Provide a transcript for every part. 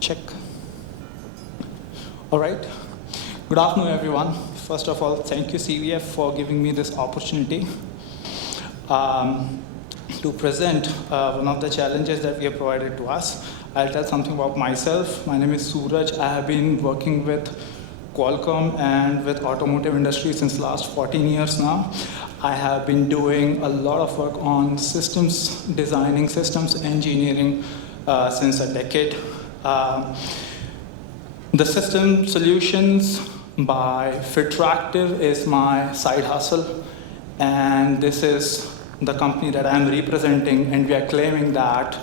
Check. All right. Good afternoon, everyone. First of all, thank you, CVF, for giving me this opportunity to present one of the challenges that we have provided to us. I'll tell something about myself. My name is Suraj. I have been working with Qualcomm and with automotive industry since last 14 years now. I have been doing a lot of work on systems designing, systems engineering since a decade. The system solutions by Fitractive is my side hustle, and this is the company that I'm representing, and we are claiming that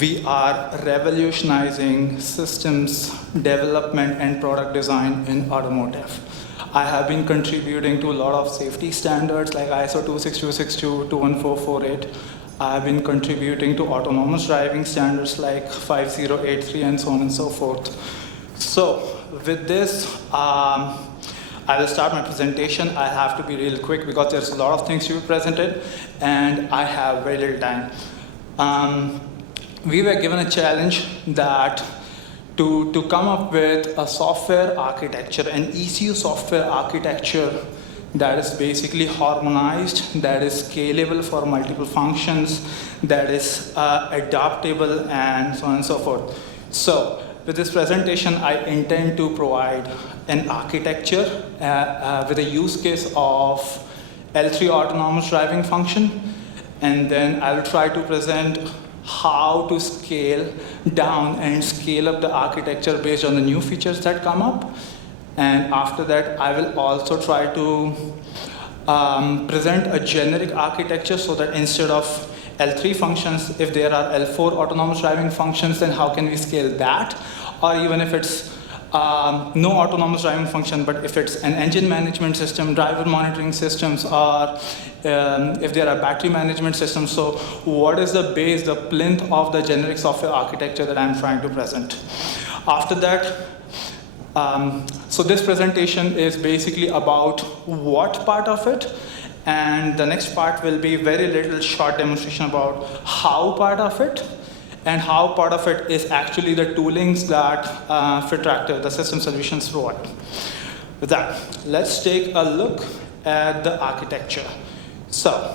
we are revolutionizing systems development and product design in automotive. I have been contributing to a lot of safety standards like ISO 26262, 21448. I have been contributing to autonomous driving standards like 5083 and so on and so forth. So with this, I will start my presentation. I have to be real quick because there's a lot of things to be presented and I have very little time. We were given a challenge that to come up with a software architecture, an ECU software architecture that is basically harmonized, that is scalable for multiple functions, that is adaptable, and so on and so forth. So with this presentation, I intend to provide an architecture with a use case of L3 autonomous driving function, and then I will try to present how to scale down and scale up the architecture based on the new features that come up. And after that, I will also try to present a generic architecture so that instead of L3 functions, if there are L4 autonomous driving functions, then how can we scale that? Or even if it's no autonomous driving function, but if it's an engine management system, driver monitoring systems, or if there are battery management systems. So what is the base, the plinth of the generic software architecture that I'm trying to present? After that, so this presentation is basically about what part of it, and the next part will be very little short demonstration about how part of it, and how part of it is actually the toolings that Fitractive, the system solutions, provide. With that, let's take a look at the architecture. So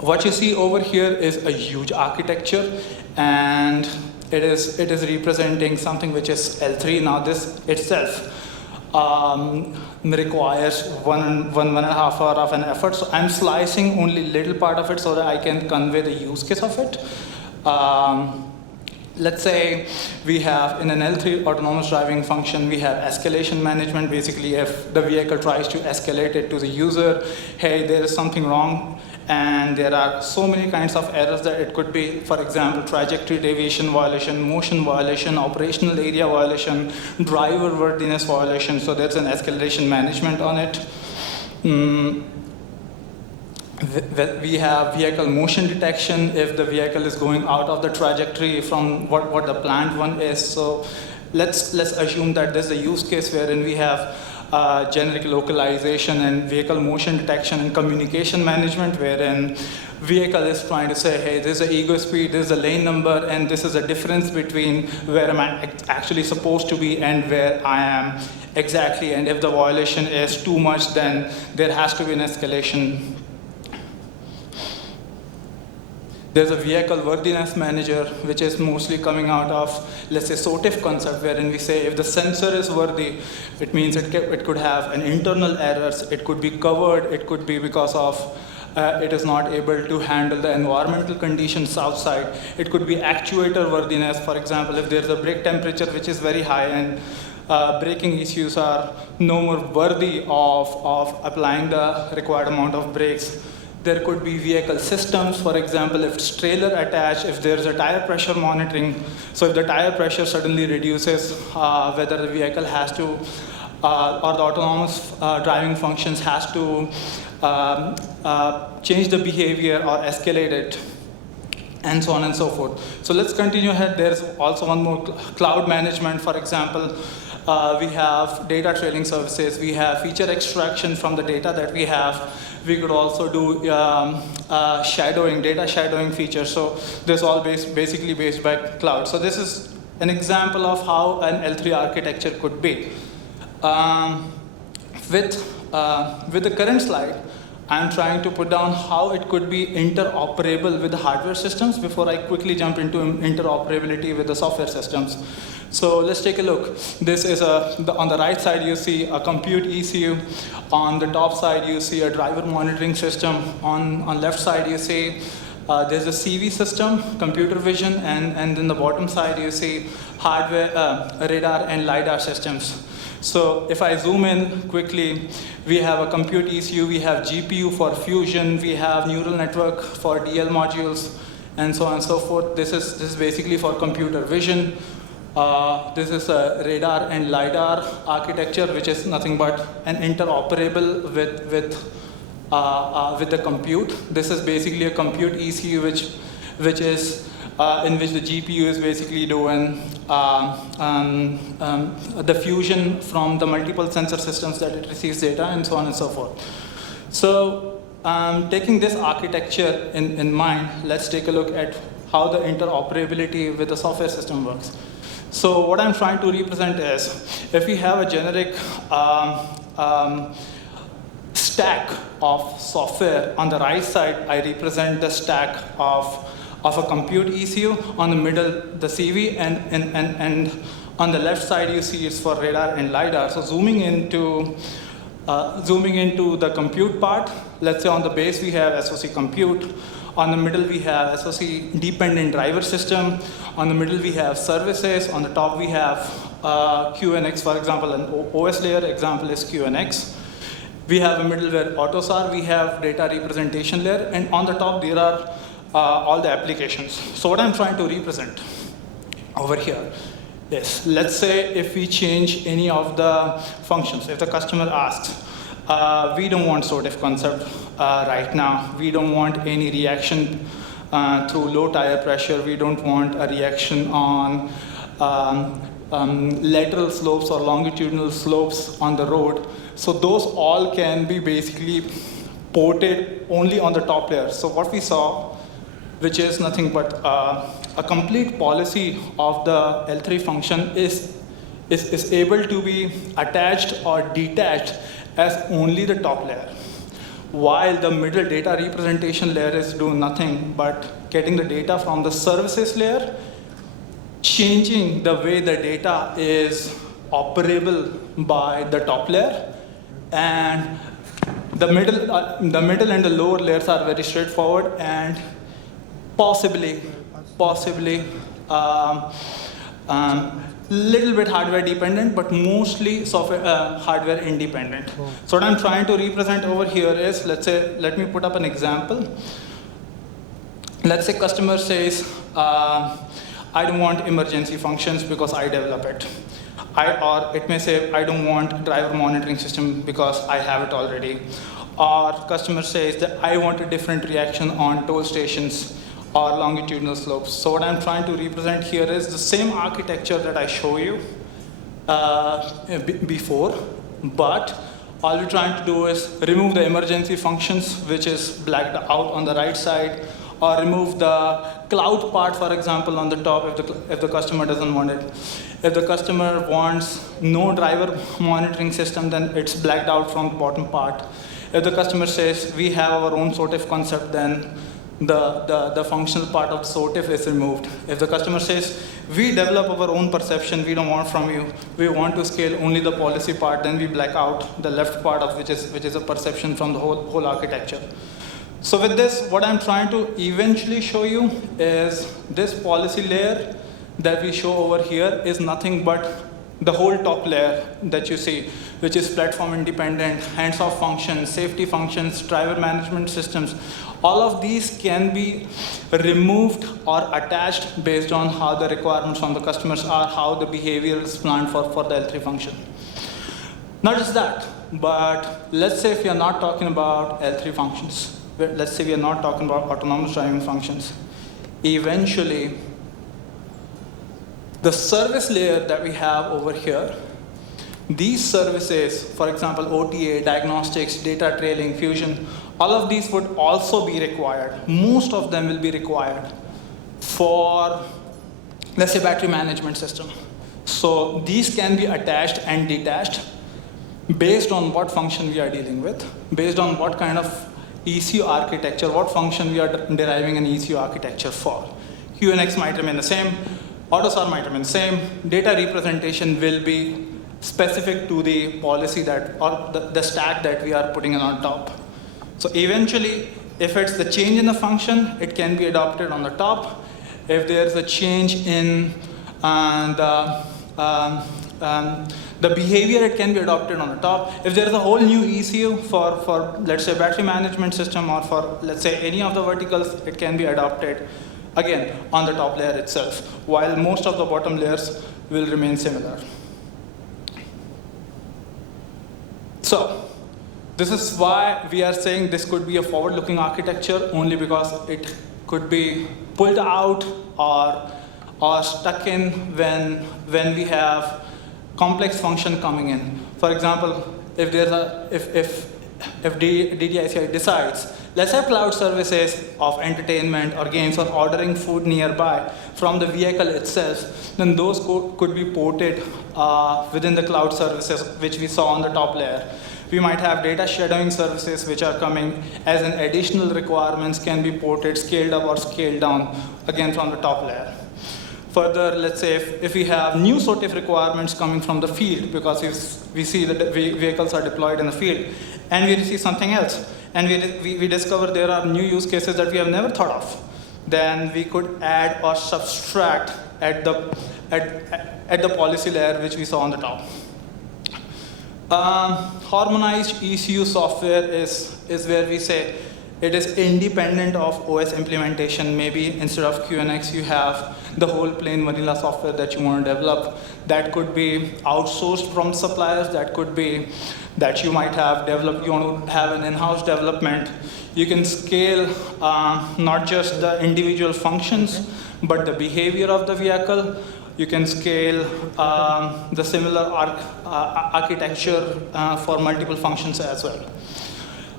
what you see over here is a huge architecture, and it is representing something which is L3. Now this itself requires one and a half hour of an effort. So I'm slicing only little part of it so that I can convey the use case of it. Let's say we have in an L3 autonomous driving function, we have escalation management. Basically, if the vehicle tries to escalate it to the user, hey, there is something wrong. And there are so many kinds of errors that it could be, for example, trajectory deviation violation, motion violation, operational area violation, driver worthiness violation. So there's an escalation management on it. We have vehicle motion detection if the vehicle is going out of the trajectory from what the planned one is. So let's assume that there's a use case wherein we have generic localization and vehicle motion detection and communication management, wherein vehicle is trying to say, hey, there's an ego speed, there's a lane number, and this is a difference between where am I actually supposed to be and where I am exactly. And if the violation is too much, then there has to be an escalation. There's a vehicle worthiness manager, which is mostly coming out of, let's say, SOTIF concept, wherein we say if the sensor is worthy, it means it could have an internal errors, it could be covered, it could be because of it is not able to handle the environmental conditions outside. It could be actuator worthiness. For example, if there's a brake temperature which is very high and braking issues are no more worthy of applying the required amount of brakes. There could be vehicle systems, for example, if it's trailer attached, if there's a tire pressure monitoring. So if the tire pressure suddenly reduces, whether the vehicle has to, or the autonomous driving functions has to change the behavior or escalate it, and so on and so forth. So let's continue ahead. There's also one more, cloud management, for example. We have data trailing services. We have feature extraction from the data that we have. We could also do shadowing, data shadowing features. So this all basically based by cloud. So this is an example of how an L3 architecture could be. With the current slide, I'm trying to put down how it could be interoperable with the hardware systems before I quickly jump into interoperability with the software systems. So let's take a look. This is on the right side, you see a compute ECU. On the top side, you see a driver monitoring system. On left side, you see there's a CV system, computer vision, and then the bottom side, you see hardware, radar, and LiDAR systems. So if I zoom in quickly, we have a compute ECU, we have GPU for fusion, we have neural network for DL modules, and so on and so forth. This is basically for computer vision. This is a radar and LiDAR architecture, which is nothing but an interoperable with the compute. This is basically a compute ECU, which is in which the GPU is basically doing the fusion from the multiple sensor systems that it receives data, and so on and so forth. So taking this architecture in mind, let's take a look at how the interoperability with the software system works. So what I'm trying to represent is, if we have a generic stack of software, on the right side, I represent the stack of a compute ECU, on the middle, the CV, and on the left side, you see it's for radar and LiDAR. So zooming into the compute part, let's say on the base we have SoC compute, on the middle we have SoC dependent driver system, on the middle we have services, on the top we have QNX, for example, an OS layer example is QNX. We have a middleware AutoSAR, we have data representation layer, and on the top there are all the applications. So what I'm trying to represent over here is, let's say if we change any of the functions, if the customer asks, we don't want SOTIF concept right now, we don't want any reaction through low tire pressure, we don't want a reaction on lateral slopes or longitudinal slopes on the road. So those all can be basically ported only on the top layer. So what we saw, which is nothing but a complete policy of the L3 function, is able to be attached or detached as only the top layer, while the middle data representation layer is doing nothing but getting the data from the services layer, changing the way the data is operable by the top layer, and the middle and the lower layers are very straightforward and possibly little bit hardware dependent, but mostly software hardware independent. So what I'm trying to represent over here is, let me put up an example. Let's say customer says, I don't want emergency functions because I develop it. Or it may say, I don't want driver monitoring system because I have it already. Or customer says that I want a different reaction on toll stations or longitudinal slopes. So what I'm trying to represent here is the same architecture that I show you before, but all we're trying to do is remove the emergency functions, which is blacked out on the right side, or remove the cloud part, for example, on the top if the customer doesn't want it. If the customer wants no driver monitoring system, then it's blacked out from the bottom part. If the customer says we have our own SOTIF concept, then the functional part of SOTIF is removed. If the customer says we develop our own perception, we don't want from you, we want to scale only the policy part, then we black out the left part of which is a perception from the whole architecture. So with this, what I'm trying to eventually show you is this policy layer that we show over here is nothing but the whole top layer that you see, which is platform independent, hands-off functions, safety functions, driver management systems. All of these can be removed or attached based on how the requirements from the customers are, how the behavior is planned for the L3 function. Not just that, but let's say if we are not talking about L3 functions, let's say we are not talking about autonomous driving functions, eventually the service layer that we have over here, these services, for example, OTA, diagnostics, data trailing, fusion, all of these would also be required. Most of them will be required for let's say battery management system. So these can be attached and detached based on what function we are dealing with, based on what kind of ECU architecture, what function we are deriving an ECU architecture for. QNX might remain the same, AutoSAR might remain the same, data representation will be specific to the policy that, or the stack that we are putting on top. So eventually, if it's the change in the function, it can be adopted on the top. If there's a change in the behavior, it can be adopted on the top. If there is a whole new ECU for let's say battery management system, or for let's say any of the verticals, it can be adopted again on the top layer itself, while most of the bottom layers will remain similar. So this is why we are saying this could be a forward-looking architecture, only because it could be pulled out or stuck in when we have complex function coming in. For example, if there's if Dtici decides, let's have cloud services of entertainment or games or ordering food nearby from the vehicle itself, then those could be ported within the cloud services which we saw on the top layer. We might have data shadowing services which are coming as an additional requirements, can be ported, scaled up or scaled down, again from the top layer. Further, let's say if we have new sort of requirements coming from the field, because we see that vehicles are deployed in the field, and we see something else, and we discover there are new use cases that we have never thought of, then we could add or subtract at the policy layer which we saw on the top. Harmonized ECU software is where we say it is independent of OS implementation. Maybe instead of QNX, you have the whole plain vanilla software that you want to develop. That could be outsourced from suppliers. That could be that you might have developed, you want to have an in-house development. You can scale not just the individual functions, but the behavior of the vehicle. You can scale the similar architecture for multiple functions as well.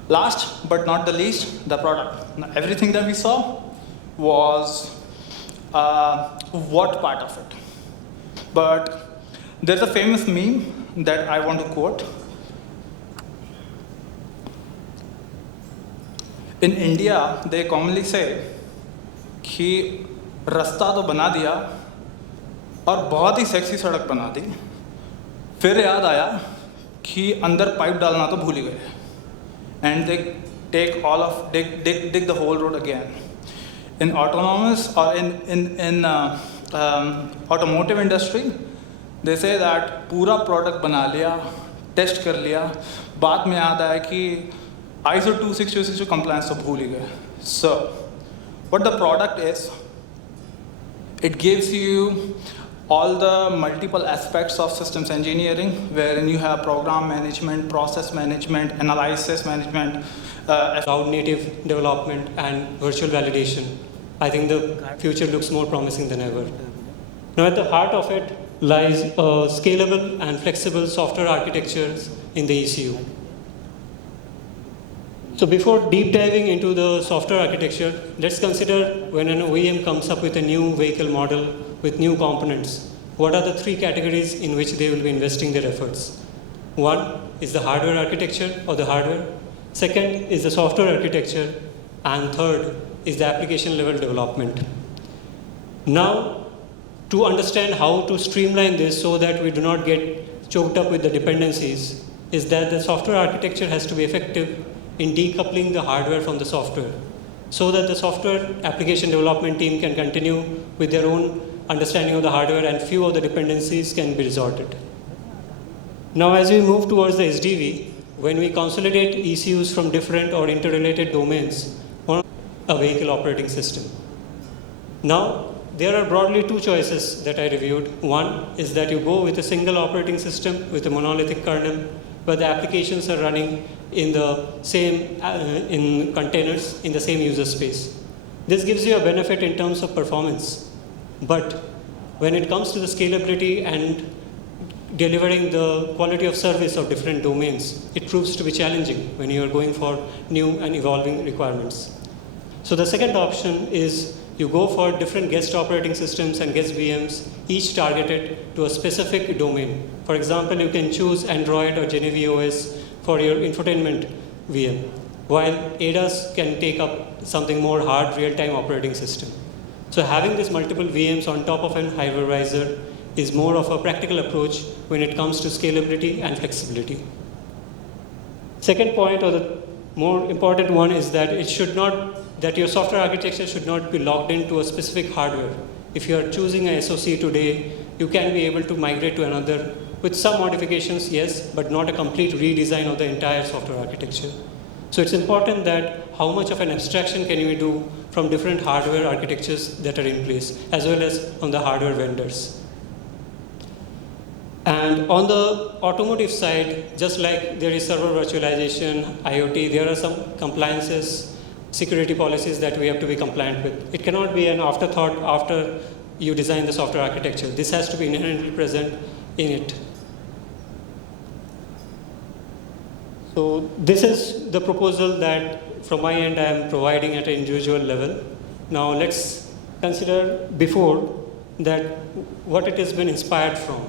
Last but not the least, the product. Now, everything that we saw was what part of it. But there's a famous meme that I want to quote. In India, they commonly say कि रास्ता तो बना दिया और बहुत ही sexy सड़क बना दी, फिर याद आया कि अंदर पाइप डालना तो भूल ही गए, and they take dig the whole road again. In autonomous or in automotive industry, they say that पूरा product बना लिया, test कर लिया, बाद में याद आया कि ISO 2626 compliance तो भूल ही गए. So what the product is, it gives you all the multiple aspects of systems engineering, wherein you have program management, process management, analysis management, cloud native development and virtual validation. I think the future looks more promising than ever. Now at the heart of it lies scalable and flexible software architectures in the ECU. So before deep diving into the software architecture, let's consider when an OEM comes up with a new vehicle model with new components, what are the three categories in which they will be investing their efforts? One is the hardware architecture or the hardware. Second is the software architecture. And third is the application level development. Now, to understand how to streamline this so that we do not get choked up with the dependencies, is that the software architecture has to be effective in decoupling the hardware from the software, so that the software application development team can continue with their own understanding of the hardware and few of the dependencies can be resorted. Now as we move towards the SDV, when we consolidate ECUs from different or interrelated domains on a vehicle operating system. Now there are broadly two choices that I reviewed. One is that you go with a single operating system with a monolithic kernel, where the applications are running in the same in containers in the same user space. This gives you a benefit in terms of performance, but when it comes to the scalability and delivering the quality of service of different domains, it proves to be challenging when you are going for new and evolving requirements. So the second option is you go for different guest operating systems and guest VMs, each targeted to a specific domain. For example, you can choose Android or Genevieve OS for your infotainment VM, while ADAS can take up something more hard real-time operating system. So having these multiple VMs on top of an hypervisor is more of a practical approach when it comes to scalability and flexibility. Second point, or the more important one, is that your software architecture should not be locked into a specific hardware. If you are choosing a SoC today, you can be able to migrate to another with some modifications, yes, but not a complete redesign of the entire software architecture. So it's important that how much of an abstraction can we do from different hardware architectures that are in place, as well as on the hardware vendors. And on the automotive side, just like there is server virtualization, IoT, there are some compliances, security policies that we have to be compliant with. It cannot be an afterthought after you design the software architecture. This has to be inherently present in it. So this is the proposal that from my end I am providing at an individual level. Now let's consider before that what it has been inspired from.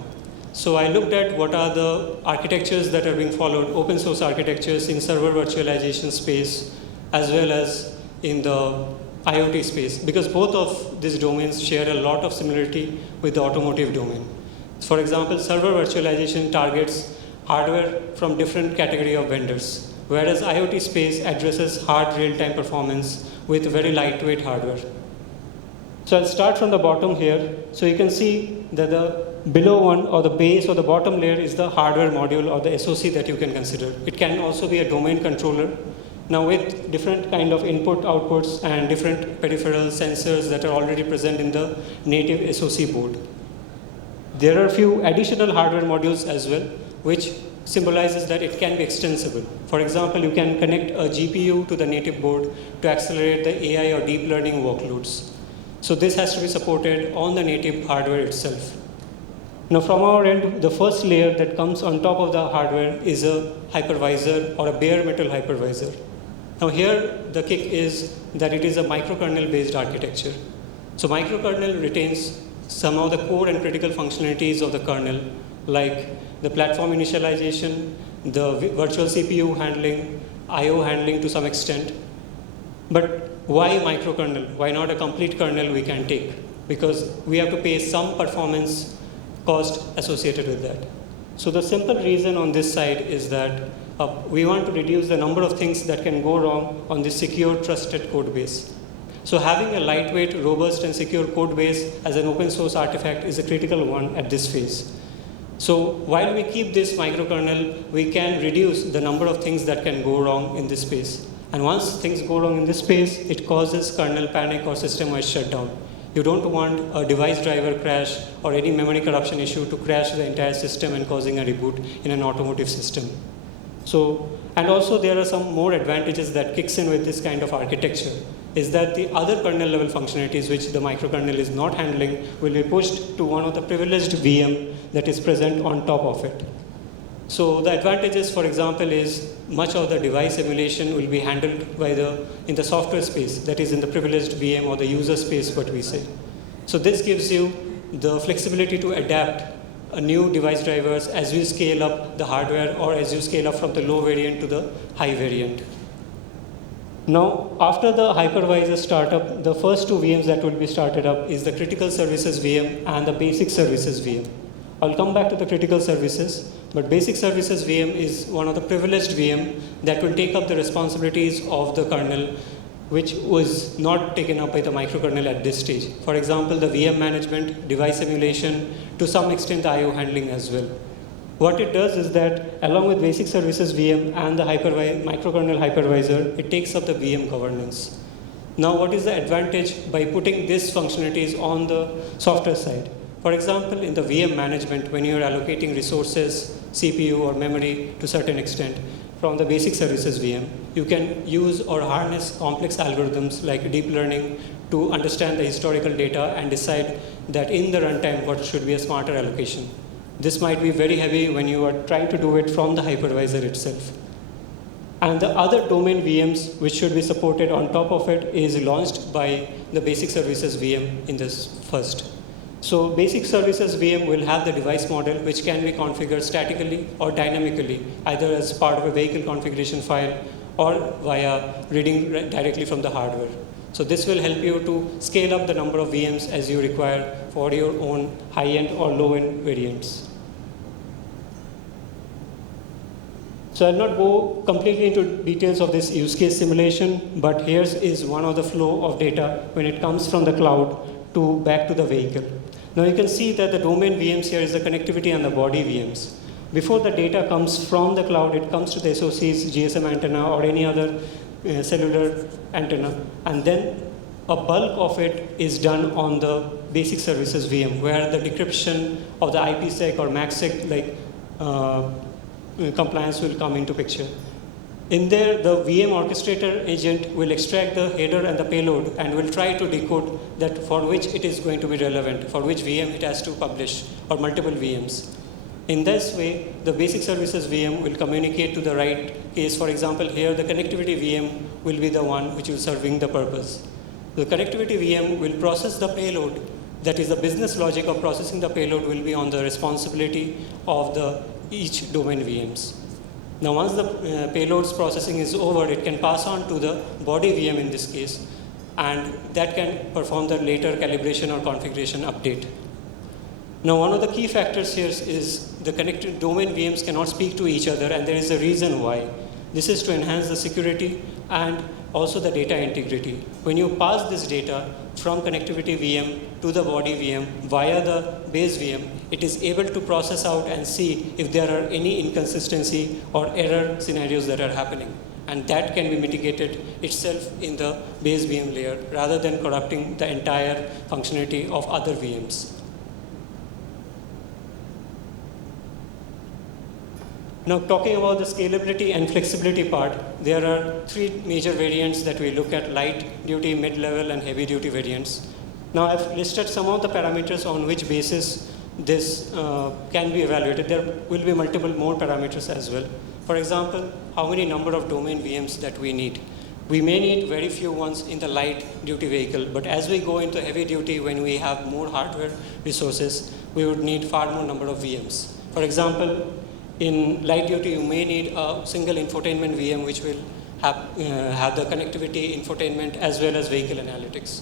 So I looked at what are the architectures that are being followed, open source architectures in server virtualization space, as well as in the IoT space, because both of these domains share a lot of similarity with the automotive domain. For example, server virtualization targets hardware from different category of vendors, whereas IoT space addresses hard real-time performance with very lightweight hardware. So I'll start from the bottom here. So you can see that the below one, or the base or the bottom layer, is the hardware module or the SoC that you can consider. It can also be a domain controller. Now with different kind of input, outputs, and different peripheral sensors that are already present in the native SoC board. There are a few additional hardware modules as well, which symbolizes that it can be extensible. For example, you can connect a GPU to the native board to accelerate the AI or deep learning workloads. So this has to be supported on the native hardware itself. Now from our end, the first layer that comes on top of the hardware is a hypervisor or a bare metal hypervisor. Now here, the kick is that it is a microkernel based architecture. So microkernel retains some of the core and critical functionalities of the kernel, like the platform initialization, the virtual CPU handling, IO handling to some extent. But why microkernel? Why not a complete kernel we can take? Because we have to pay some performance cost associated with that. So the simple reason on this side is that we want to reduce the number of things that can go wrong on this secure, trusted code base. So having a lightweight, robust, and secure code base as an open source artifact is a critical one at this phase. So while we keep this microkernel, we can reduce the number of things that can go wrong in this space. And once things go wrong in this space, it causes kernel panic or system-wide shutdown. You don't want a device driver crash or any memory corruption issue to crash the entire system and causing a reboot in an automotive system. So, and also there are some more advantages that kicks in with this kind of architecture, is that the other kernel level functionalities which the microkernel is not handling will be pushed to one of the privileged VM that is present on top of it. So the advantages, for example, is much of the device emulation will be handled in the software space, that is in the privileged VM or the user space, what we say. So this gives you the flexibility to adapt new device drivers as you scale up the hardware or as you scale up from the low variant to the high variant. Now, after the hypervisor startup, the first two VMs that will be started up is the critical services VM and the basic services VM. I'll come back to the critical services, but basic services VM is one of the privileged VM that will take up the responsibilities of the kernel, which was not taken up by the microkernel at this stage. For example, the VM management, device emulation, to some extent the IO handling as well. What it does is that along with basic services VM and the microkernel hypervisor, it takes up the VM governance. Now, what is the advantage by putting these functionalities on the software side? For example, in the VM management, when you're allocating resources, CPU or memory to a certain extent from the basic services VM, you can use or harness complex algorithms like deep learning to understand the historical data and decide that in the runtime what should be a smarter allocation. This might be very heavy when you are trying to do it from the hypervisor itself. And the other domain VMs which should be supported on top of it is launched by the basic services VM in this first. So basic services VM will have the device model which can be configured statically or dynamically, either as part of a vehicle configuration file or via reading directly from the hardware. So this will help you to scale up the number of VMs as you require for your own high-end or low-end variants. So I'll not go completely into details of this use case simulation, but here is one of the flow of data when it comes from the cloud to back to the vehicle. Now you can see that the domain VMs here is the connectivity and the body VMs. Before the data comes from the cloud, it comes to the SoC's GSM antenna or any other cellular antenna, and then a bulk of it is done on the basic services VM, where the decryption of the IPsec or MACsec compliance will come into picture. In there, the VM orchestrator agent will extract the header and the payload and will try to decode that for which it is going to be relevant, for which VM it has to publish, or multiple VMs. In this way, the basic services VM will communicate to the right case. For example, here the connectivity VM will be the one which is serving the purpose. The connectivity VM will process the payload. That is, the business logic of processing the payload will be on the responsibility of each domain VMs. Now, once the payload's processing is over, it can pass on to the body VM in this case, and that can perform the later calibration or configuration update. Now, one of the key factors here is the connected domain VMs cannot speak to each other, and there is a reason why. This is to enhance the security and also the data integrity. When you pass this data from connectivity VM to the body VM via the base VM, it is able to process out and see if there are any inconsistency or error scenarios that are happening. And that can be mitigated itself in the base VM layer rather than corrupting the entire functionality of other VMs. Now, talking about the scalability and flexibility part, there are three major variants that we look at: light duty, mid-level, and heavy duty variants. Now, I've listed some of the parameters on which basis this can be evaluated. There will be multiple more parameters as well. For example, how many number of domain VMs that we need. We may need very few ones in the light duty vehicle, but as we go into heavy duty, when we have more hardware resources, we would need far more number of VMs. For example, in light duty, you may need a single infotainment VM which will have the connectivity, infotainment, as well as vehicle analytics.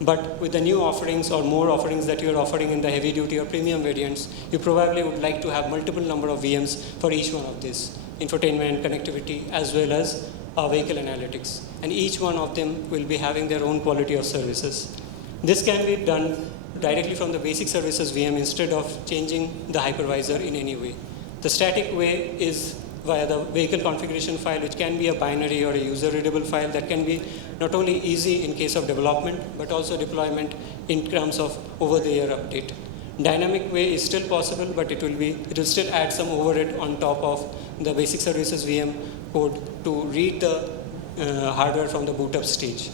But with the new offerings or more offerings that you're offering in the heavy duty or premium variants, you probably would like to have multiple number of VMs for each one of these: infotainment, connectivity, as well as vehicle analytics. And each one of them will be having their own quality of services. This can be done directly from the basic services VM instead of changing the hypervisor in any way. The static way is via the vehicle configuration file, which can be a binary or a user-readable file that can be not only easy in case of development, but also deployment in terms of over-the-air update. Dynamic way is still possible, but it will still add some overhead on top of the basic services VM code to read the hardware from the boot up stage.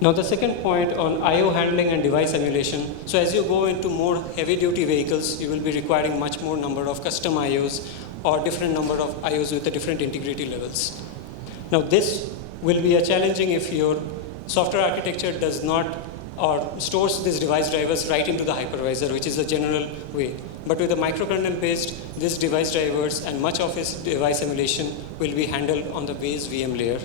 Now, the second point on I/O handling and device emulation. So as you go into more heavy-duty vehicles, you will be requiring much more number of custom I/Os or different number of I/Os with the different integrity levels. Now, this will be a challenging if your software architecture does not or stores these device drivers right into the hypervisor, which is the general way. But with the microkernel-based, these device drivers and much of its device emulation will be handled on the base VM layer.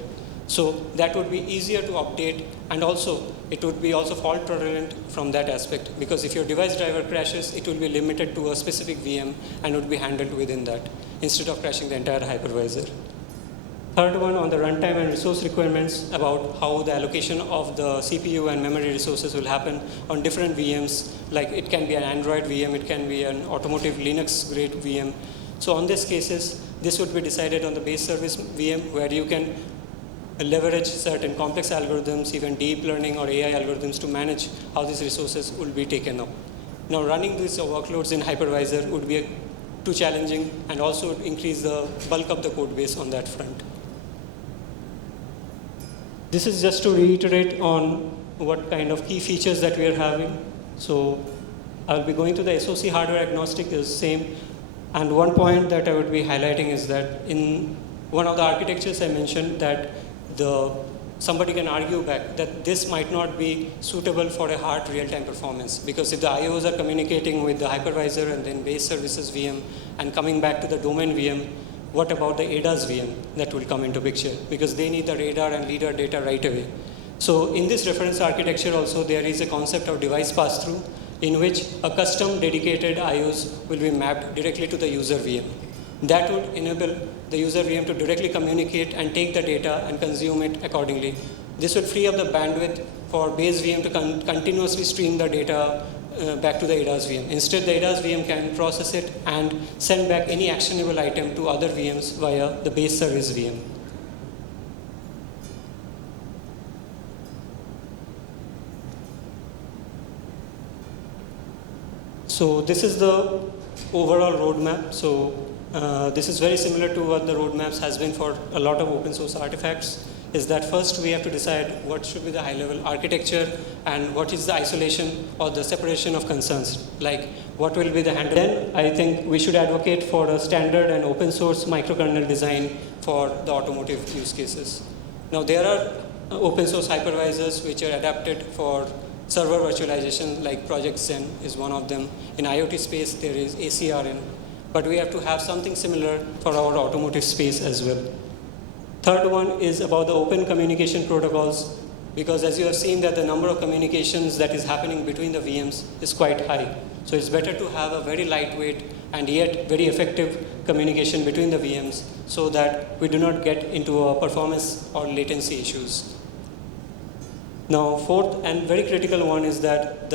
So that would be easier to update, and also it would be also fault tolerant from that aspect, because if your device driver crashes, it will be limited to a specific VM and would be handled within that instead of crashing the entire hypervisor. Third one on the runtime and resource requirements, about how the allocation of the CPU and memory resources will happen on different VMs. Like it can be an Android VM, it can be an automotive Linux grade VM. So on these cases, this would be decided on the base service VM, where you can leverage certain complex algorithms, even deep learning or AI algorithms, to manage how these resources will be taken up. Now, running these workloads in hypervisor would be too challenging and also would increase the bulk of the code base on that front. This is just to reiterate on what kind of key features that we are having. So I'll be going to the SoC hardware agnostic is same. And one point that I would be highlighting is that in one of the architectures I mentioned that somebody can argue back that this might not be suitable for a hard real-time performance, because if the IOs are communicating with the hypervisor and then base services VM and coming back to the domain VM, what about the ADAS VM that will come into picture? Because they need the radar and LiDAR data right away. So in this reference architecture also, there is a concept of device pass-through in which a custom dedicated IOs will be mapped directly to the user VM. That would enable the user VM to directly communicate and take the data and consume it accordingly. This would free up the bandwidth for base VM to continuously stream the data back to the ADAS VM. Instead, the ADAS VM can process it and send back any actionable item to other VMs via the base service VM. So this is the overall roadmap. So this is very similar to what the roadmaps has been for a lot of open source artifacts, is that first we have to decide what should be the high level architecture and what is the isolation or the separation of concerns, like what will be the handle. Then I think we should advocate for a standard and open source microkernel design for the automotive use cases. Now there are open source hypervisors which are adapted for server virtualization, like Project Zen is one of them. In IoT space there is ACRN, but we have to have something similar for our automotive space as well. Third one is about the open communication protocols, because as you have seen that the number of communications that is happening between the VMs is quite high. So it's better to have a very lightweight and yet very effective communication between the VMs so that we do not get into performance or latency issues. Now, fourth and very critical one is that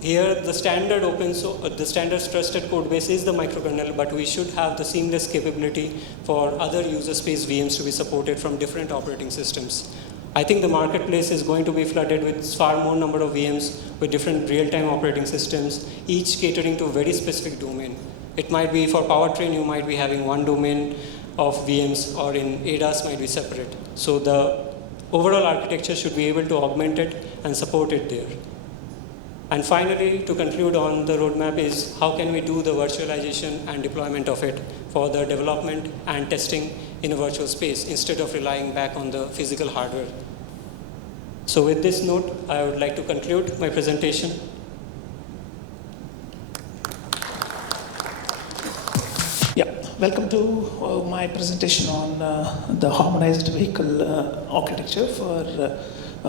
here the standard the standard trusted code base is the microkernel, but we should have the seamless capability for other user space VMs to be supported from different operating systems. I think the marketplace is going to be flooded with far more number of VMs with different real-time operating systems, each catering to a very specific domain. It might be for powertrain, you might be having one domain of VMs, or in ADAS might be separate. So the overall architecture should be able to augment it and support it there. And finally, to conclude on the roadmap is how can we do the virtualization and deployment of it for the development and testing in a virtual space instead of relying back on the physical hardware. So with this note, I would like to conclude my presentation. Yeah, welcome to my presentation on the harmonized vehicle architecture for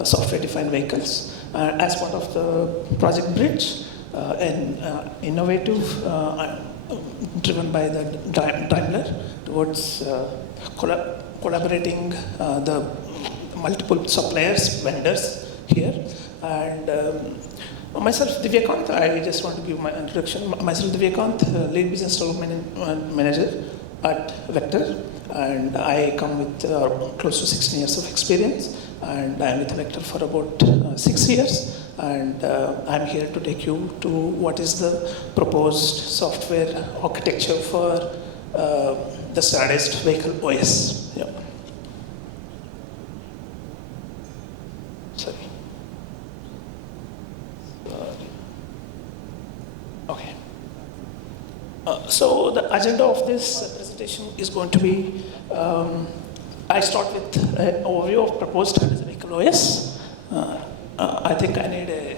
software-defined vehicles. As part of the Project Bridge, an innovative driven by the Daimler towards collaborating the multiple suppliers, vendors here. And myself, Divyakant, I just want to give my introduction. Myself, Divyakant, lead business development manager at Vector, and I come with close to 16 years of experience, and I'm with Vector for about 6 years, and I'm here to take you to what is the proposed software architecture for the standardized vehicle OS. Yeah. Sorry. Okay. So the agenda of this presentation is going to be, I start with an overview of proposed standardized vehicle OS. I think I need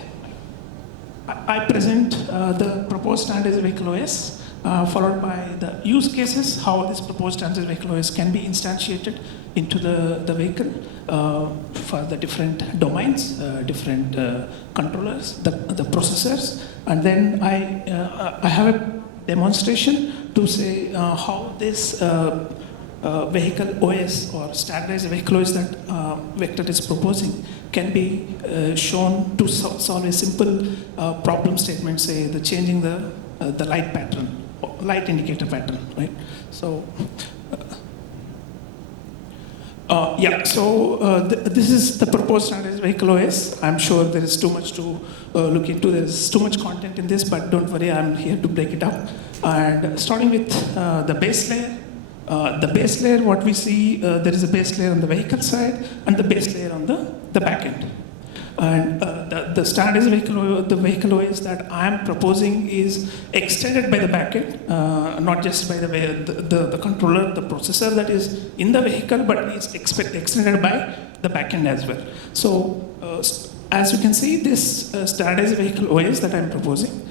I present the proposed standardized vehicle OS, followed by the use cases, how this proposed standardized vehicle OS can be instantiated into the vehicle for the different domains, different controllers, the processors, and then I have a demonstration to say how this vehicle OS or standardized vehicle OS that Vector is proposing can be shown to solve a simple problem statement, say the changing the light pattern, light indicator pattern, right? So this is the proposed standardized vehicle OS. I'm sure there is too much to look into. There is too much content in this, but don't worry, I'm here to break it up. And starting with the base layer. The base layer, what we see, there is a base layer on the vehicle side and the base layer on the back end. And the standard the vehicle OS that I am proposing is extended by the backend, not just by the controller, the processor that is in the vehicle, but it's extended by the backend as well. So as you can see, this standardized vehicle OS that I'm proposing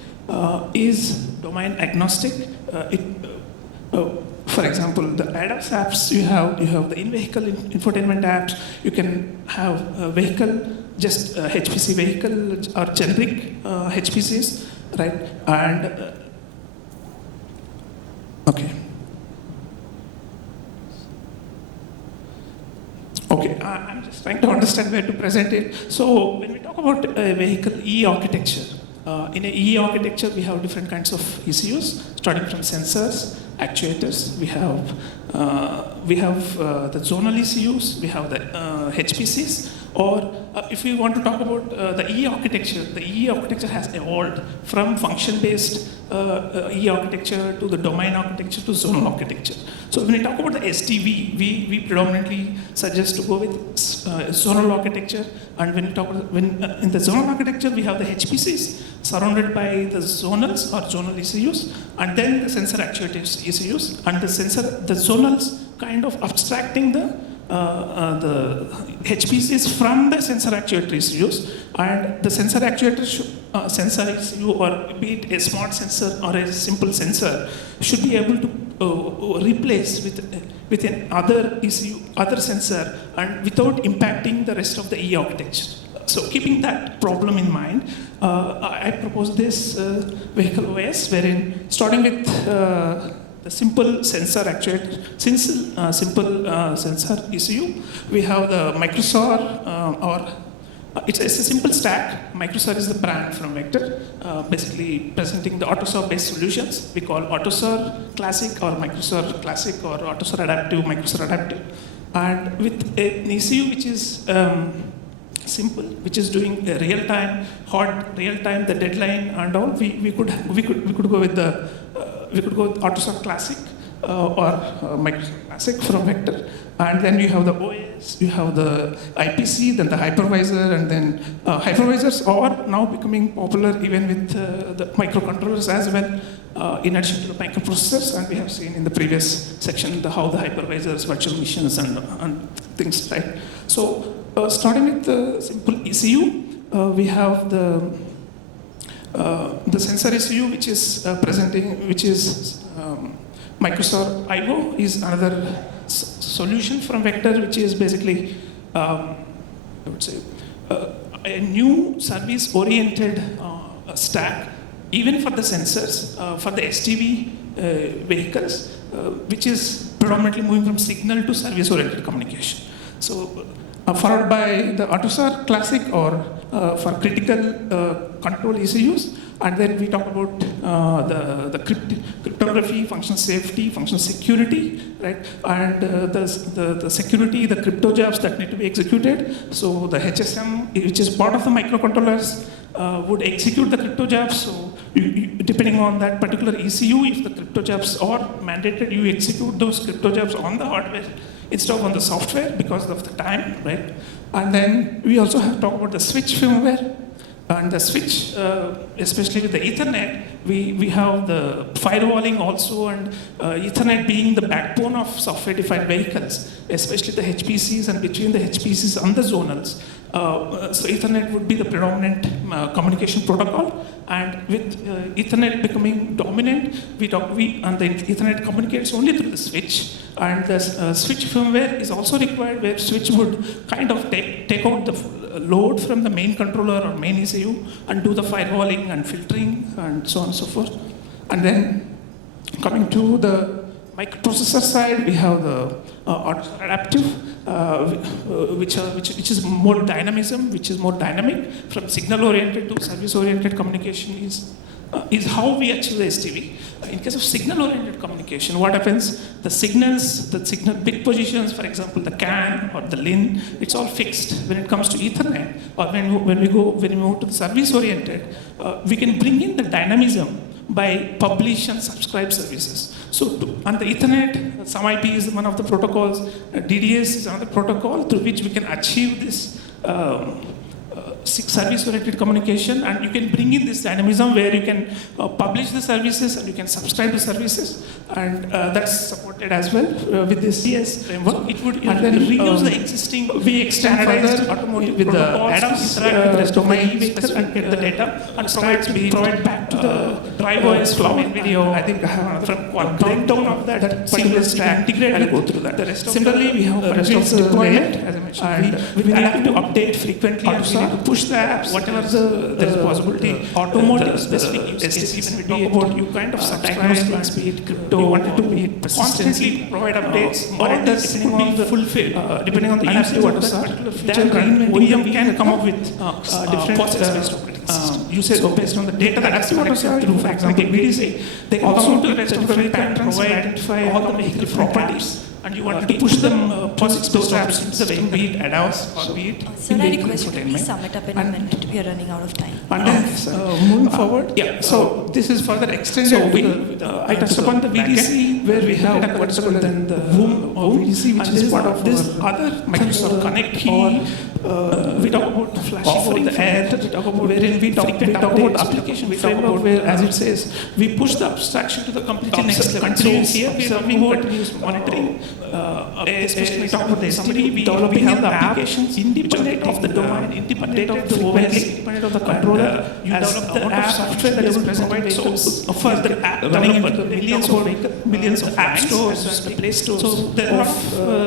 is domain agnostic. For example, the ADAS apps, you have the in-vehicle infotainment apps. You can have a vehicle, just HPC vehicle or generic HPCs, right? And okay. Okay, I'm just trying to understand where to present it. So when we talk about a vehicle E architecture, in a E architecture, we have different kinds of ECUs, starting from sensors, actuators. We have the zonal ECUs. We have the HPCs. Or if we want to talk about the E architecture has evolved from function-based E architecture to the domain architecture to zonal architecture. So when we talk about the SDV, we predominantly suggest to go with zonal architecture. And when we talk about, in the zonal architecture, we have the HPCs surrounded by the zonals or zonal ECUs, and then the sensor actuators ECUs, and the zonals kind of abstracting the HPCs from the sensor actuator ECUs, and the sensor actuator sensor ECU, or be it a smart sensor or a simple sensor, should be able to replace with an other ECU, other sensor, and without impacting the rest of the E architecture. So keeping that problem in mind, I propose this vehicle OS, wherein starting with the simple sensor actuator, simple sensor ECU, we have the Microsor, it's a simple stack. Microsor is the brand from Vector, basically presenting the AutoSor-based solutions. We call AutoSor Classic or Microsor Classic or AutoSor Adaptive, Microsor Adaptive. And with an ECU which is simple, which is doing a real-time, the deadline and all, we could go with AutoSor Classic or Microsor Classic from Vector. And then you have the OS, you have the IPC, then the hypervisor, and then hypervisors are now becoming popular even with the microcontrollers as well, in addition to the microprocessors. And we have seen in the previous section how the hypervisors, virtual machines, and things, right? So starting with the simple ECU, we have the sensor ECU, which is Microsor IO is another solution from Vector, which is basically, I would say, a new service-oriented stack, even for the sensors, for the SDV vehicles, which is predominantly moving from signal to service-oriented communication. So followed by the AutoSor Classic, or for critical control ECUs, and then we talk about the cryptography, functional safety, functional security, right? And the security, the crypto jobs that need to be executed. So the HSM, which is part of the microcontrollers, would execute the crypto jobs. So depending on that particular ECU, if the crypto jobs are mandated, you execute those crypto jobs on the hardware instead of on the software because of the time, right? And then we also have to talk about the switch firmware. And the switch, especially with the Ethernet, we have the firewalling also, and Ethernet being the backbone of software-defined vehicles, especially the HPCs and between the HPCs and the zonals. So Ethernet would be the predominant communication protocol, and with Ethernet becoming dominant, and the Ethernet communicates only through the switch, and the switch firmware is also required, where switch would kind of take out the load from the main controller or main ECU and do the firewalling and filtering and so on and so forth. And then coming to the microprocessor side, we have the AutoSor Adaptive, which is more dynamism, which is more dynamic, from signal-oriented to service-oriented communication is how we achieve the SDV. In case of signal-oriented communication, what happens? The signal bit positions, for example, the CAN or the LIN, it's all fixed. When it comes to Ethernet, or when we move to the service-oriented, we can bring in the dynamism by publish and subscribe services. So on the Ethernet, some IP is one of the protocols, DDS is another protocol through which we can achieve this service-oriented communication, and you can bring in this dynamism where you can publish the services and you can subscribe to services, and that's supported as well with this CS framework. It would reuse the existing standardized automotive with the add-ons, interact with the rest of my e-vehicles and get the data and provide back to the DriveOS from NVIDIA. I think I have another breakdown of that single stack. Integrate and go through that. Similarly, we have the rest of the deployment, as I mentioned, and we have to update frequently and we need to push the apps, whatever there is possibility. Automotive specific use cases, when we talk about you kind of subscribe things, be it crypto, wanted to be constantly provide updates, or it does depending on the fulfill, depending on the usage of that particular feature, OEM can come up with different process-based operating system. Usage based on the data that has to connect through, for example, BDC. They can also to rest of the patterns, identify all the vehicle properties, and you want to push them, those apps into the vehicle, be it ADAS or be it Sir, I request you to please infotainment. sum it up in a minute. We are running out of time. And then moving forward, so this is further extended. So I touched upon the VDC where we have what's called then the VOOM VDC, which is part of this other Microsoft Connect key. We talk about flashing over the air. We talk about wherein we talk about application. We talk about where, as it says, we push the abstraction to the completely next level. So here we are talking about continuous monitoring. Especially talk about the SDV, we have the applications independent of the domain, independent of the OS, independent of the controller. You develop the app software that is present. So for the app running into millions of app stores, the Play Store. So there are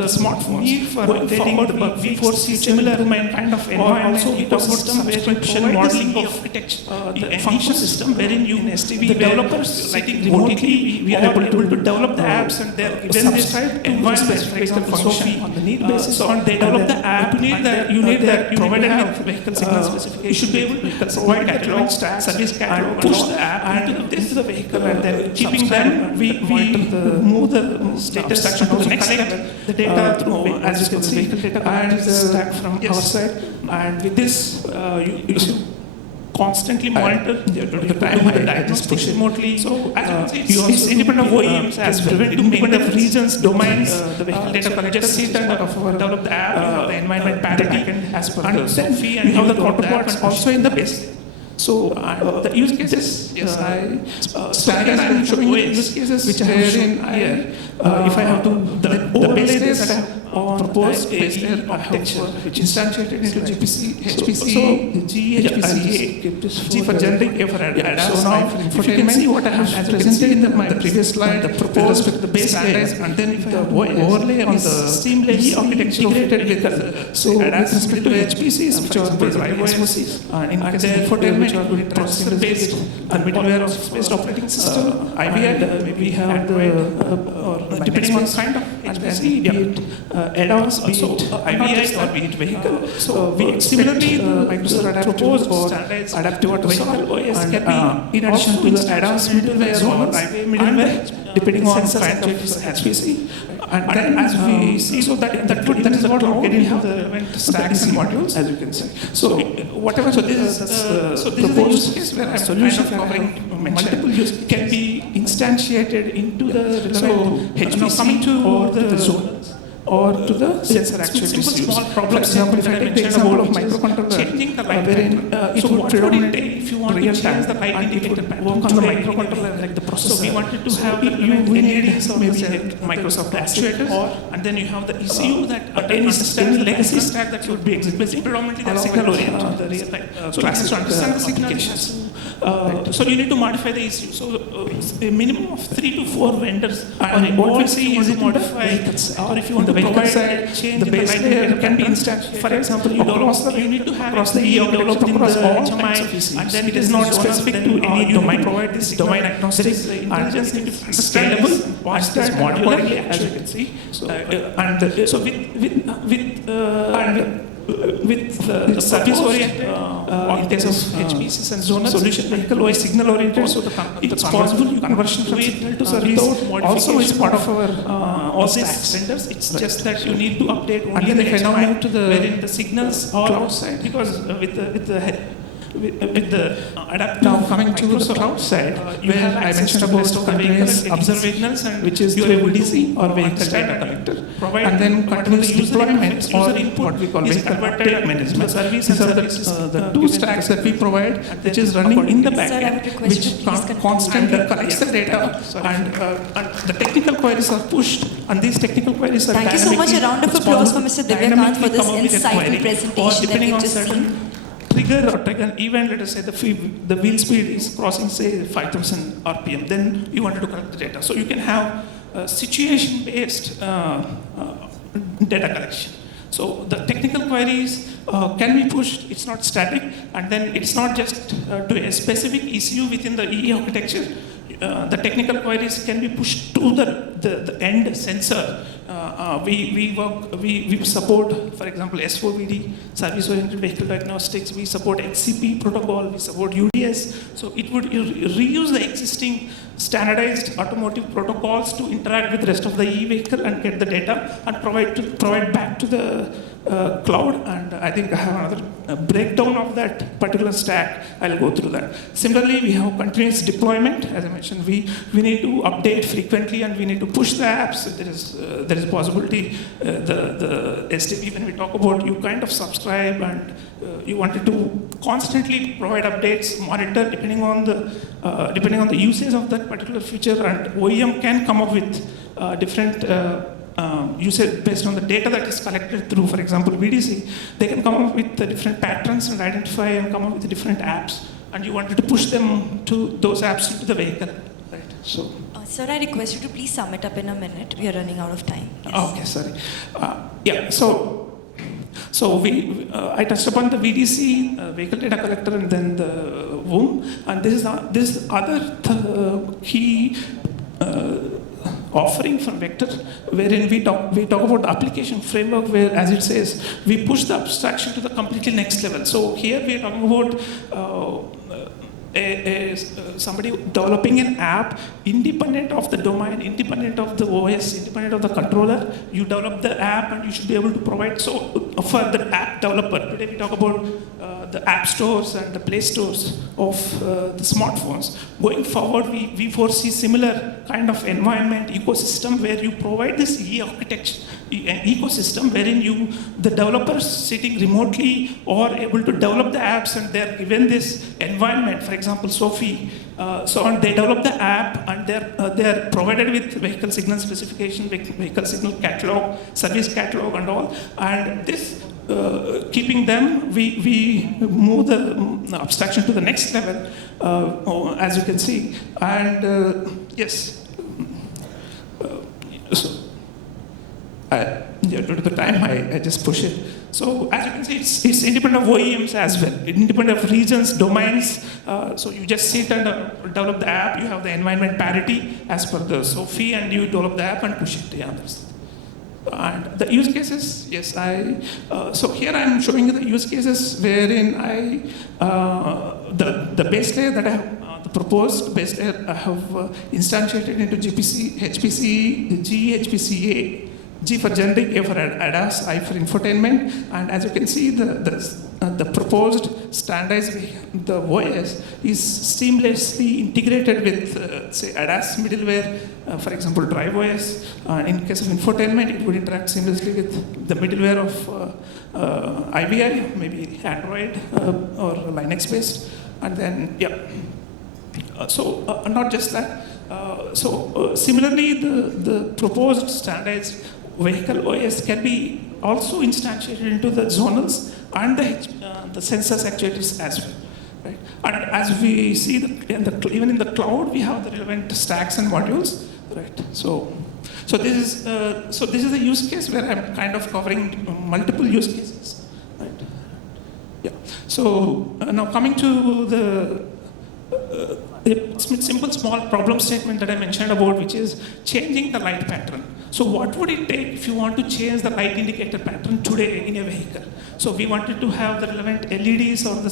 smartphones for updating we foresee similar kind of environment. Also, we talk about subscription modeling of the function system, wherein you the developers sitting remotely, we are able to develop the apps and then subscribe to specific function on the need basis. So they develop the app. You need that provided vehicle signal specification. You should be able to provide catalog, service catalog, and push the app into the vehicle, and then keeping them, we move the status action to the next level. The data through, as you can see, vehicle data and the stack from our side. And with this, you should constantly monitor the time and diagnostics remotely. So as you can see, it's independent of OEMs as well, independent of regions, domains, the vehicle data collector, just sit and develop the app, the environment parity as per the SOFI, and we have the counterparts also in the base. So the use cases, yes, I'm showing you use cases which I have shown here. If I have to, the base layers that I have proposed base layer architecture, which is instantiated into GPC, HPC, G for generic, A for ADAS. So now, if you can see what I have presented in my previous slide, the proposed the base layers, and then if the overlay on the seamless architecture integrated with so with respect to HPCs, which are based on SoCs, and in the infotainment, which are processor based and middleware based operating system, IVI, maybe we have the depending on kind of HPC, be it add-ons, be it IVI or be it vehicle. So we similarly the Microsoft proposed for adaptive vehicle OS can be in addition to the add-ons middleware or IVI middleware, depending on kind of HPC. And then as we see, so that is what we have the stacks and modules, as you can see. So whatever, so this is the use case where a solution covering multiple use can be instantiated into the relevant HPC or the zonals or to the sensor actuators. Small problem. For example, if I take the example of microcontroller, wherein it would predominantly, if you want to change the light indicator pattern, work on the microcontroller like the processor. So we wanted to have we need maybe Microsoft actuators, and then you have the ECU that understands the legacy stack that would be exhibiting predominantly the signal oriented. So it has to understand the signal. So you need to modify the ECU. So a minimum of 3 to 4 vendors are involved to modify, or if you want to provide change the base layer can be instantiated. For example, you need to have across the EO developed across all HMI, and then it is not specific to any domain. Provide this domain agnostic, and just need to scalable, watch this modularly, as you can see. So so with the service oriented, in case of HPCs and zonal solution, vehicle OS signal oriented, so it's possible you conversion from signal to service also is part of our all these vendors. It's just that you need to update only the HMI, wherein the signals are outside, because with the with the adaptive. Now coming to the cloud side, where I mentioned about continuous observations, and which is through VDC or vehicle data collector, and then continuous deployment or what we call vehicle update management. These are the two stacks that we provide, which is running in the Sir, I would backend, request which you to please continue. constantly collects the data, and the technical queries are pushed, and these technical queries are Thank you so much. A dynamically- round of it's applause for possible Mr. to Divyakant for dynamically this come up with a insightful query, or presentation that depending we've on just certain seen. trigger or trigger event, let us say the wheel speed is crossing, say, 5,000 RPM, then you wanted to collect the data. So you can have situation-based data collection. So the technical queries can be pushed, it's not static, and then it's not just to a specific ECU within the EE architecture. The technical queries can be pushed to the end sensor. We support, for example, SOVD, service-oriented vehicle diagnostics. We support XCP protocol. We support UDS. So it would reuse the existing standardized automotive protocols to interact with the rest of the vehicle and get the data and provide back to the cloud. And I think I have another breakdown of that particular stack. I'll go through that. Similarly, we have continuous deployment. As I mentioned, we need to update frequently, and we need to push the apps. There is possibility the SDV, when we talk about, you kind of subscribe and you wanted to constantly provide updates, monitor depending on the usage of that particular feature, and OEM can come up with different usage based on the data that is collected through, for example, VDC. They can come up with the different patterns and identify and come up with the different apps, and you wanted to push them to those apps into the vehicle, right? So. Sir, I request you to please sum it up in a minute. We are running out of time. Yes. Okay, sorry. Yeah, so I touched upon the VDC, vehicle data collector, and then the WOM, and this other key offering from Vector, wherein we talk about the application framework, where, as it says, we push the abstraction to the completely next level. So here we are talking about somebody developing an app independent of the domain, independent of the OS, independent of the controller. You develop the app and you should be able to provide. So for the app developer, today we talk about the app stores and the play stores of the smartphones. Going forward, we foresee similar kind of environment, ecosystem, where you provide this architecture, an ecosystem wherein the developers sitting remotely or able to develop the apps, and they're given this environment. For example, Sophie, so they develop the app, and they're provided with vehicle signal specification, vehicle signal catalog, service catalog, and all. And this, keeping them, we move the abstraction to the next level, as you can see. And yes. Due to the time, I just push it. So as you can see, it's independent of OEMs as well, independent of regions, domains. So you just sit and develop the app. You have the environment parity as per the SOFI, and you develop the app and push it to the others. And the use cases, yes, so here I'm showing you the use cases wherein the base layer that I have, the proposed base layer I have instantiated into GPC, HPC, G, HPCA. G for generic, A for ADAS, I for infotainment, and as you can see, the proposed standardized, the OS is seamlessly integrated with, say, ADAS middleware, for example, Drive OS. In case of infotainment, it would interact seamlessly with the middleware of IVI, maybe Android or Linux-based, and then, yeah. Not just that. Similarly, the proposed standardized vehicle OS can be also instantiated into the zonals and the sensors actuators as well, right? And as we see, even in the cloud, we have the relevant stacks and modules, right? So this is a use case where I'm kind of covering multiple use cases, right? Yeah. So now coming to the simple small problem statement that I mentioned about, which is changing the light pattern. So what would it take if you want to change the light indicator pattern today in a vehicle? So we wanted to have the relevant LEDs or the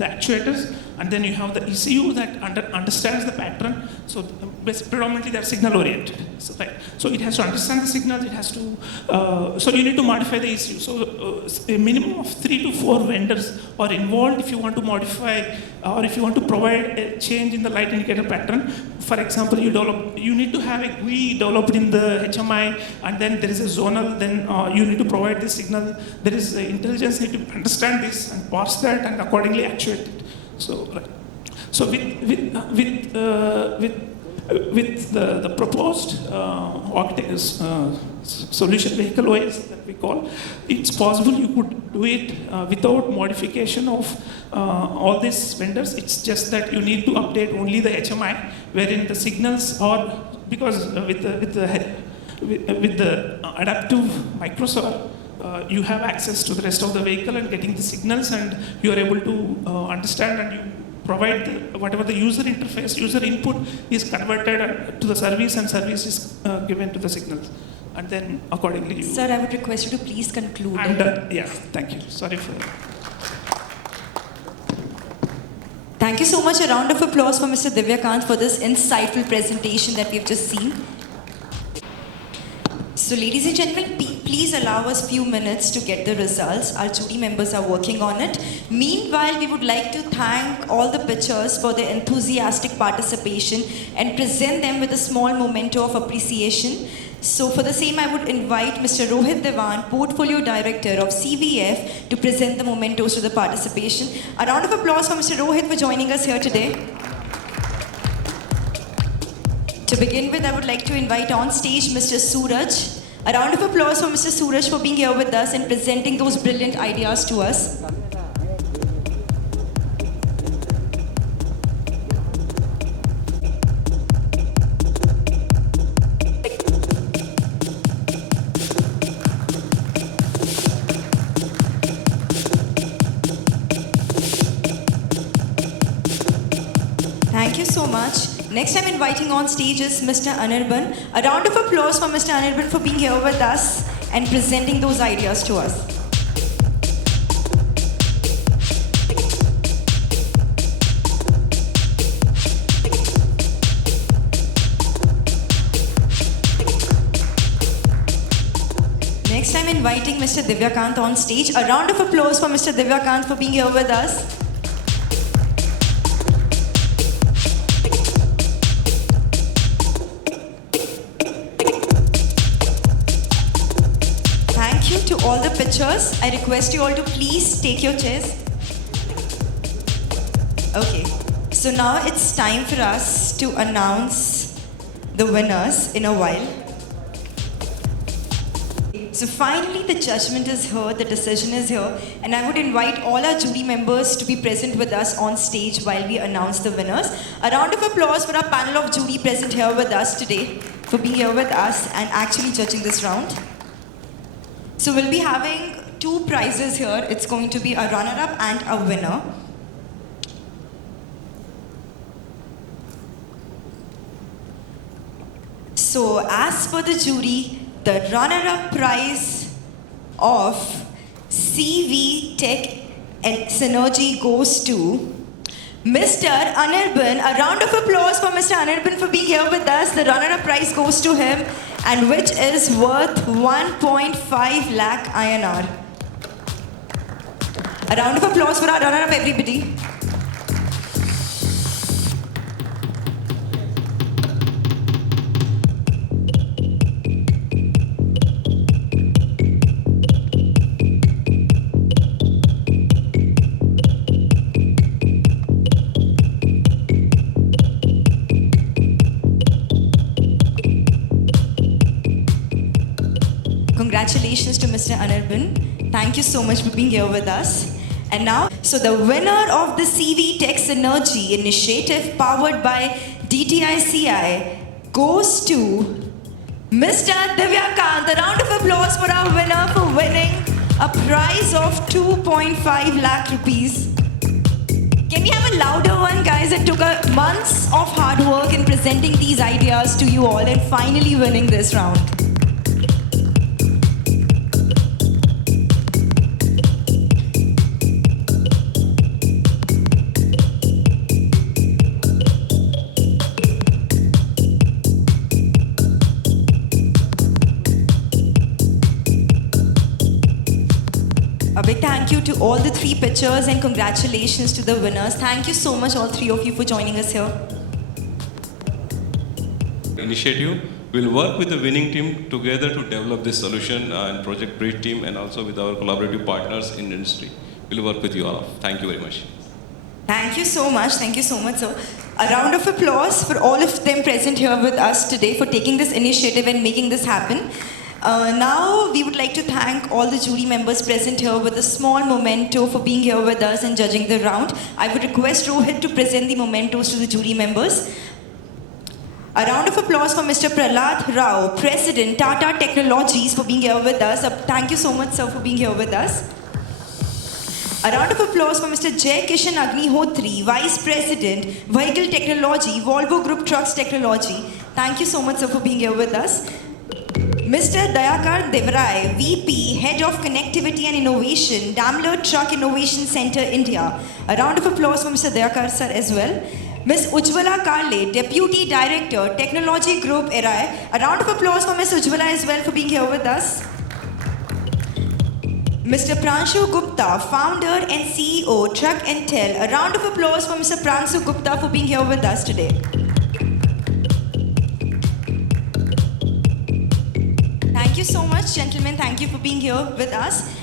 actuators, and then you have the ECU that understands the pattern. So predominantly they're signal oriented. So, right. So it has to understand the signal. It has to. So you need to modify the ECU. So a minimum of 3 to 4 vendors are involved if you want to modify or if you want to provide a change in the light indicator pattern. For example, you need to have a GUI developed in the HMI, and then there is a zonal. Then you need to provide the signal. There is intelligence need to understand this and parse that and accordingly actuate it. So, right. So with the proposed solution vehicle OS that we call, it's possible you could do it without modification of all these vendors. It's just that you need to update only the HMI, wherein the signals are, because with the adaptive microsor, you have access to the rest of the vehicle and getting the signals, and you are able to understand, and you provide whatever the user interface, user input is converted to the service, and service is given to the signals. And then accordingly you... Sir, I would request you to please conclude. And yeah, thank you. Sorry for... Thank you so much. A round of applause for Mr. Divyakant for this insightful presentation that we've just seen. So ladies and gentlemen, please allow us a few minutes to get the results. Our jury members are working on it. Meanwhile, we would like to thank all the pitchers for their enthusiastic participation and present them with a small memento of appreciation. So for the same, I would invite Mr. Rohit Devan, Portfolio Director of CVF, to present the mementos to the participation. A round of applause for Mr. Rohit for joining us here today. To begin with, I would like to invite on stage Mr. Suraj. A round of applause for Mr. Suraj for being here with us and presenting those brilliant ideas to us. Thank you so much. Next, I'm inviting on stage is Mr. Anirban. A round of applause for Mr. Anirban for being here with us and presenting those ideas to us. Next, I'm inviting Mr. Divyakant on stage. A round of applause for Mr. Divyakant for being here with us. To all the pitchers, I request you all to please take your chairs. Okay, so now it's time for us to announce the winners in a while. So finally the judgment is here, the decision is here, and I would invite all our jury members to be present with us on stage while we announce the winners. A round of applause for our panel of jury present here with us today, for being here with us and actually judging this round. So we'll be having 2 prizes here. It's going to be a runner-up and a winner. So as per the jury, the runner-up prize of CV Tech and Synergy goes to Mr. Anirban. A round of applause for Mr. Anirban for being here with us. The runner-up prize goes to him, and which is worth 1.5 lakh INR. A round of applause for our runner-up, everybody. Congratulations to Mr. Anirban. Thank you so much for being here with us. And now, so the winner of the CV Tech Synergy initiative powered by Dtici goes to Mr. Divyakant. A round of applause for our winner for winning a prize of 2.5 lakh rupees. Can we have a louder one, guys? It took months of hard work in presenting these ideas to you all and finally winning this round. you to all the three pitchers and congratulations to the winners. Thank you so much, all three of you, for joining us here. Initiative. We'll work with the winning team together to develop this solution and Project Bridge team and also with our collaborative partners in industry. We'll work with you all. Thank you very much. Thank you so much. Thank you so much, sir. A round of applause for all of them present here with us today for taking this initiative and making this happen. Now, we would like to thank all the jury members present here with a small memento for being here with us and judging the round. I would request Rohit to present the mementos to the jury members. A round of applause for Mr. Prahlad Rao, President, Tata Technologies, for being here with us. Thank you so much, sir, for being here with us. A round of applause for Mr. Jay Kishan Agnihotri, Vice President, Vehicle Technology, Volvo Group Trucks Technology. Thank you so much, sir, for being here with us. Mr. Dayakar Devrai, VP, Head of Connectivity and Innovation, Daimler Truck Innovation Center, India. A round of applause for Mr. Dayakar, sir, as well. Ms. Ujjwala Karle, Deputy Director, Technology Group, ERAI. A round of applause for Ms. Ujjwala as well for being here with us. Mr. Pranshu Gupta, Founder and CEO, Truck and Tel. A round of applause for Mr. Pranshu Gupta for being here with us today. Thank you so much, gentlemen. Thank you for being here with us.